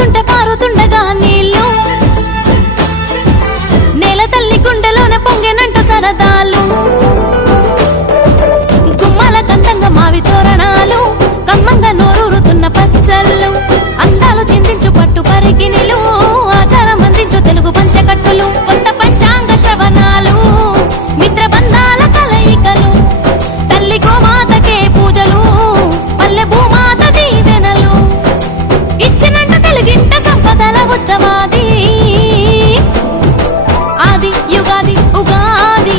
వస్తుంటే పారుతుండగా నీళ్ళు నేల తల్లి గుండెలోన పొంగెనంట సరదాలు గుమ్మాల కందంగా మావి తోరణాలు కమ్మంగా నోరూరుతున్న పచ్చళ్ళు అందాలు చిందించు పట్టు పరికినిలు ఆచారం అందించు తెలుగు పంచకట్టులు కొత్త పంచాంగ శ్రవణాలు మిత్ర బంధాల కలయికలు తల్లి గోమాతకే పూజలు పల్లె భూమాత దీవెనలు ఇచ్చినంట తెలుగింట సంపదల ఉత్సవాది ఆది యుగాది